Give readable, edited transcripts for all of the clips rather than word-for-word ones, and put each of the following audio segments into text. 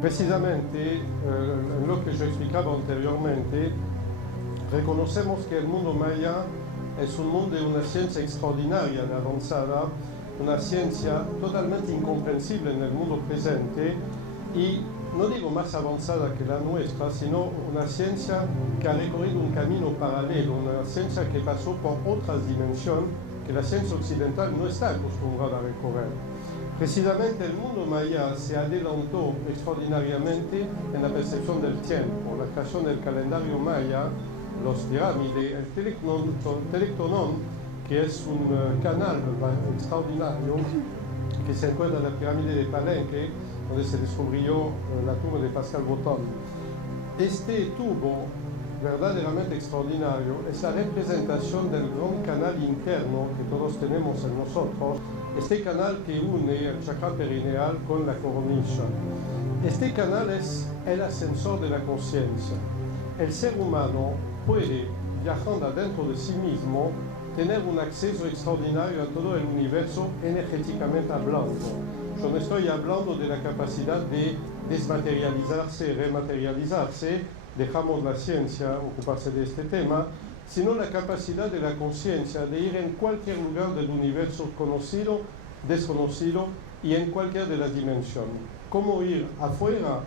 Precisamente, en lo que yo explicaba anteriormente, reconocemos que el mundo maya es un mundo de una ciencia extraordinaria de avanzada, una ciencia totalmente incomprensible en el mundo presente y no digo más avanzada que la nuestra, sino una ciencia que ha recorrido un camino paralelo, una ciencia que pasó por otras dimensiones que la ciencia occidental no está acostumbrada a recorrer. Precisamente el mundo maya se adelantó extraordinariamente en la percepción del tiempo, la creación del calendario maya, los pirámides, el Telectonón, que es un canal extraordinario que se encuentra en la pirámide de Palenque, donde se descubrió la tumba de Pascal Botón. Este tubo verdaderamente extraordinario es la representación del gran canal interno que todos tenemos en nosotros, este canal que une el chakra perineal con la coronilla. Este canal es el ascensor de la conciencia. El ser humano puede, viajando adentro de sí mismo, tener un acceso extraordinario a todo el universo energéticamente hablando. Yo no estoy hablando de la capacidad de desmaterializarse, rematerializarse, dejamos la ciencia ocuparse de este tema, sino la capacidad de la conciencia de ir en cualquier lugar del universo conocido, desconocido y en cualquier de las dimensiones. ¿Cómo ir afuera?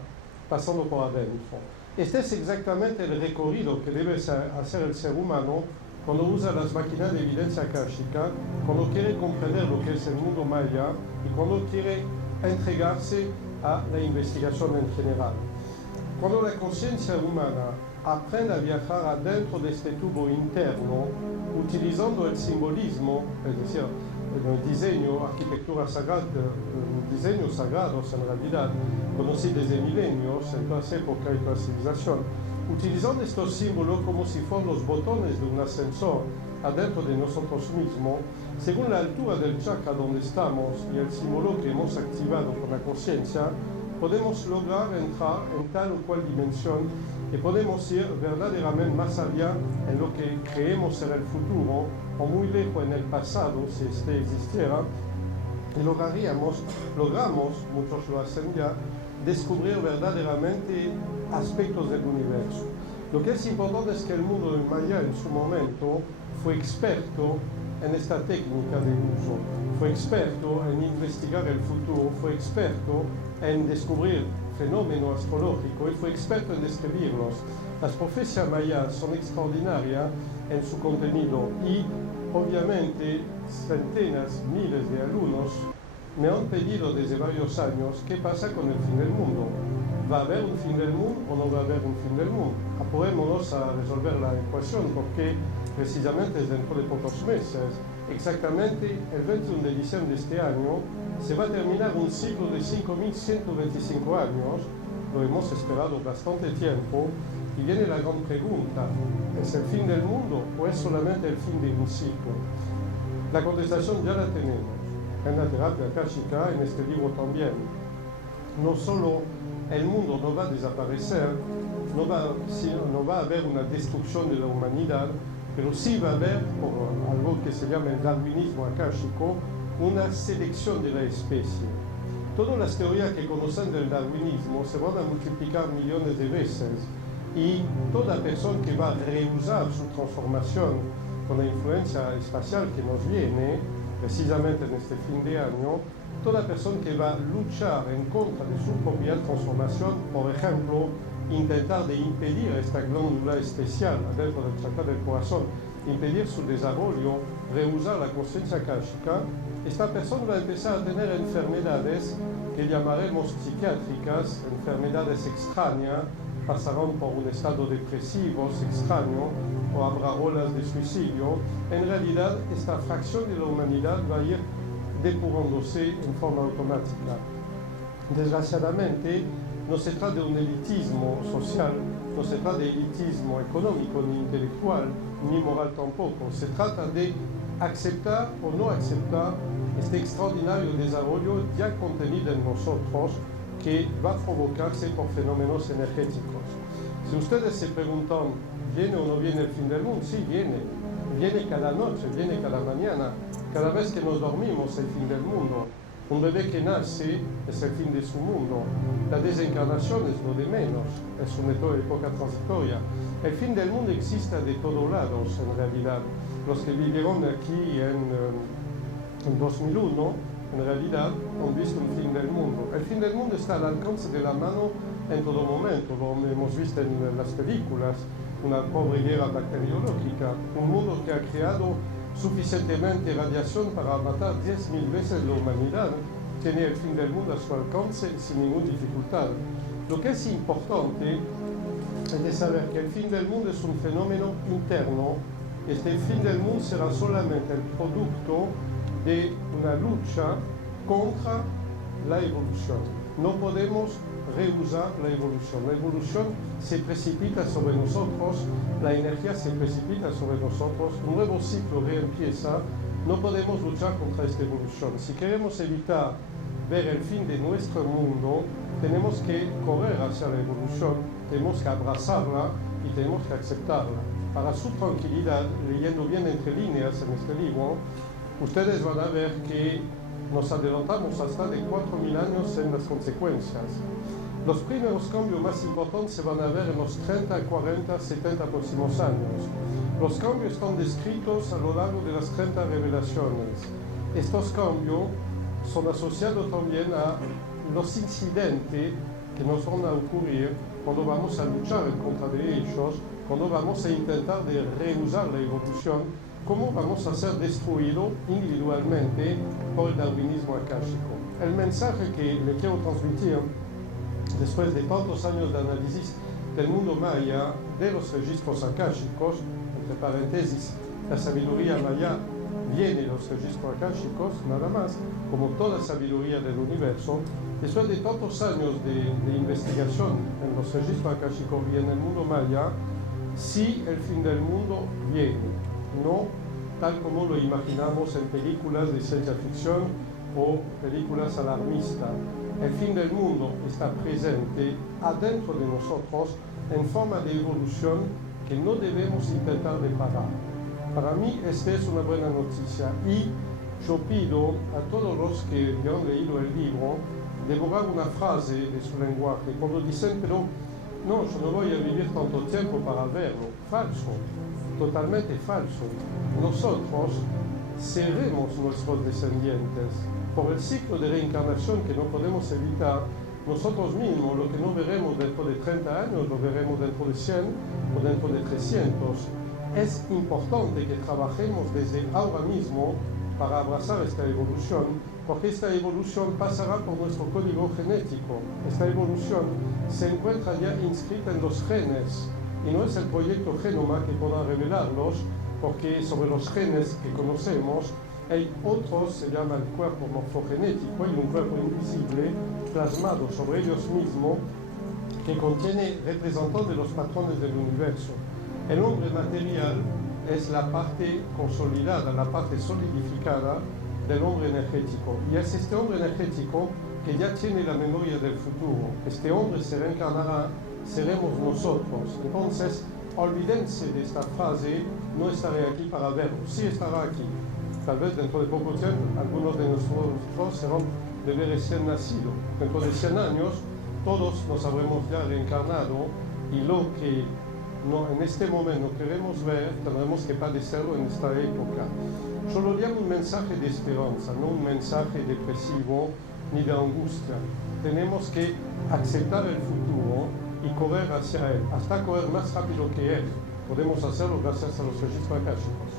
Pasando por adentro. Este es exactamente el recorrido que debe hacer el ser humano cuando usa las máquinas de evidencia akáshica, cuando quiere comprender lo que es el mundo maya y cuando quiere entregarse a la investigación en general. Cuando la conciencia humana aprende a viajar adentro de este tubo interno, utilizando el simbolismo, es decir, el diseño, arquitectura sagrada, diseños sagrados en realidad, conocidos desde milenios, en toda época y toda civilización, utilizando estos símbolos como si fueran los botones de un ascensor adentro de nosotros mismos, según la altura del chakra donde estamos y el símbolo que hemos activado con la conciencia, podemos lograr entrar en tal o cual dimensión y podemos ir verdaderamente más allá en lo que creemos ser el futuro o muy lejos en el pasado, si este existiera, y logramos, muchos lo hacen ya, descubrir verdaderamente aspectos del universo. Lo que es importante es que el mundo del maya en su momento fue experto en esta técnica de uso, fue experto en investigar el futuro, fue experto en descubrir fenómenos astrológicos y fue experto en describirlos. Las profecías mayas son extraordinarias en su contenido y obviamente centenas, miles de alumnos me han pedido desde varios años qué pasa con el fin del mundo. ¿Va a haber un fin del mundo o no va a haber un fin del mundo? Apurémonos a resolver la ecuación porque precisamente es dentro de pocos meses, exactamente el 21 de diciembre de este año, se va a terminar un ciclo de 5.125 años, lo hemos esperado bastante tiempo, y viene la gran pregunta, ¿es el fin del mundo o es solamente el fin de un ciclo? La contestación ya la tenemos en la terapia akáshica, en este libro también. No solo el mundo no va a desaparecer, no va a haber una destrucción de la humanidad, pero sí va a haber, por algo que se llama el darwinismo akáshico, una selección de la especie. Todas las teorías que conocen del darwinismo se van a multiplicar millones de veces y toda persona que va a rehusar su transformación con la influencia espacial que nos viene, precisamente en este fin de año, toda persona que va a luchar en contra de su propia transformación, por ejemplo, intentar de impedir esta glándula especial dentro del chakra del corazón, impedir su desarrollo, rehusar la conciencia akáshica, esta persona va a empezar a tener enfermedades que llamaremos psiquiátricas, enfermedades extrañas, pasarán por un estado depresivo extraño o habrá olas de suicidio. En realidad, esta fracción de la humanidad va a ir depurándose en forma automática. Desgraciadamente, no se trata de un elitismo social, no se trata de elitismo económico, ni intelectual, ni moral tampoco. Se trata de aceptar o no aceptar este extraordinario desarrollo ya contenido en nosotros que va a provocarse por fenómenos energéticos. Si ustedes se preguntan, ¿viene o no viene el fin del mundo? Sí, viene. Viene cada noche, viene cada mañana. Cada vez que nos dormimos, el fin del mundo. Un bebé que nace es el fin de su mundo. La desencarnación es lo de menos, es una época transitoria. El fin del mundo existe de todos lados, en realidad. Los que vivieron aquí en 2001, en realidad, han visto un fin del mundo. El fin del mundo está al alcance de la mano en todo momento. Lo hemos visto en las películas, una pobre guerra bacteriológica, un mundo que ha creado suficientemente radiación para matar 10.000 veces la humanidad, tiene el fin del mundo a su alcance sin ninguna dificultad. Lo que es importante es de saber que el fin del mundo es un fenómeno interno. Este fin del mundo será solamente el producto de una lucha contra la evolución. No podemos rehusar la evolución. La evolución se precipita sobre nosotros, la energía se precipita sobre nosotros, un nuevo ciclo reempieza. No podemos luchar contra esta evolución. Si queremos evitar ver el fin de nuestro mundo, tenemos que correr hacia la evolución, tenemos que abrazarla y tenemos que aceptarla. Para su tranquilidad, leyendo bien entre líneas en este libro, ustedes van a ver que nos adelantamos hasta de 4.000 años en las consecuencias. Los primeros cambios más importantes se van a ver en los 30, 40, 70 próximos años. Los cambios están descritos a lo largo de las 30 revelaciones. Estos cambios son asociados también a los incidentes que nos van a ocurrir cuando vamos a luchar en contra de ellos, cuando vamos a intentar de rehusar la evolución, cómo vamos a ser destruidos individualmente por el darwinismo akáshico. El mensaje que le quiero transmitir después de tantos años de análisis del mundo maya, de los registros akáshicos, entre paréntesis, la sabiduría maya viene de los registros akáshicos, nada más, como toda sabiduría del universo. Después de tantos años de investigación en los registros akáshicos y en el mundo maya, sí el fin del mundo viene, no tal como lo imaginamos en películas de ciencia ficción o películas alarmistas. El fin del mundo está presente adentro de nosotros en forma de evolución que no debemos intentar de parar. Para mí esta es una buena noticia y yo pido a todos los que han leído el libro de borrar una frase de su lenguaje cuando dicen, pero no, yo no voy a vivir tanto tiempo para verlo. Falso, totalmente falso. Nosotros seremos nuestros descendientes. Por el ciclo de reencarnación que no podemos evitar, nosotros mismos lo que no veremos dentro de 30 años, lo veremos dentro de 100 o dentro de 300. Es importante que trabajemos desde ahora mismo para abrazar esta evolución, porque esta evolución pasará por nuestro código genético. Esta evolución se encuentra ya inscrita en los genes y no es el proyecto Genoma que podrá revelarlos, porque sobre los genes que conocemos hay otros, se llama el cuerpo morfogenético, y un cuerpo invisible plasmado sobre ellos mismos que contiene representantes de los patrones del universo. El hombre material es la parte consolidada, la parte solidificada del hombre energético. Y es este hombre energético que ya tiene la memoria del futuro. Este hombre se reencarnará, seremos nosotros. Entonces, olvídense de esta frase, no estaré aquí para verlo. Sí estará aquí. Tal vez dentro de poco tiempo, algunos de nosotros serán bebés recién nacidos. Dentro de 100 años, todos nos habremos ya reencarnado y lo que no, en este momento queremos ver, tendremos que padecerlo en esta época. Yo lo llamo un mensaje de esperanza, no un mensaje depresivo ni de angustia. Tenemos que aceptar el futuro y correr hacia él, hasta correr más rápido que él. Podemos hacerlo gracias a los registros akáshicos.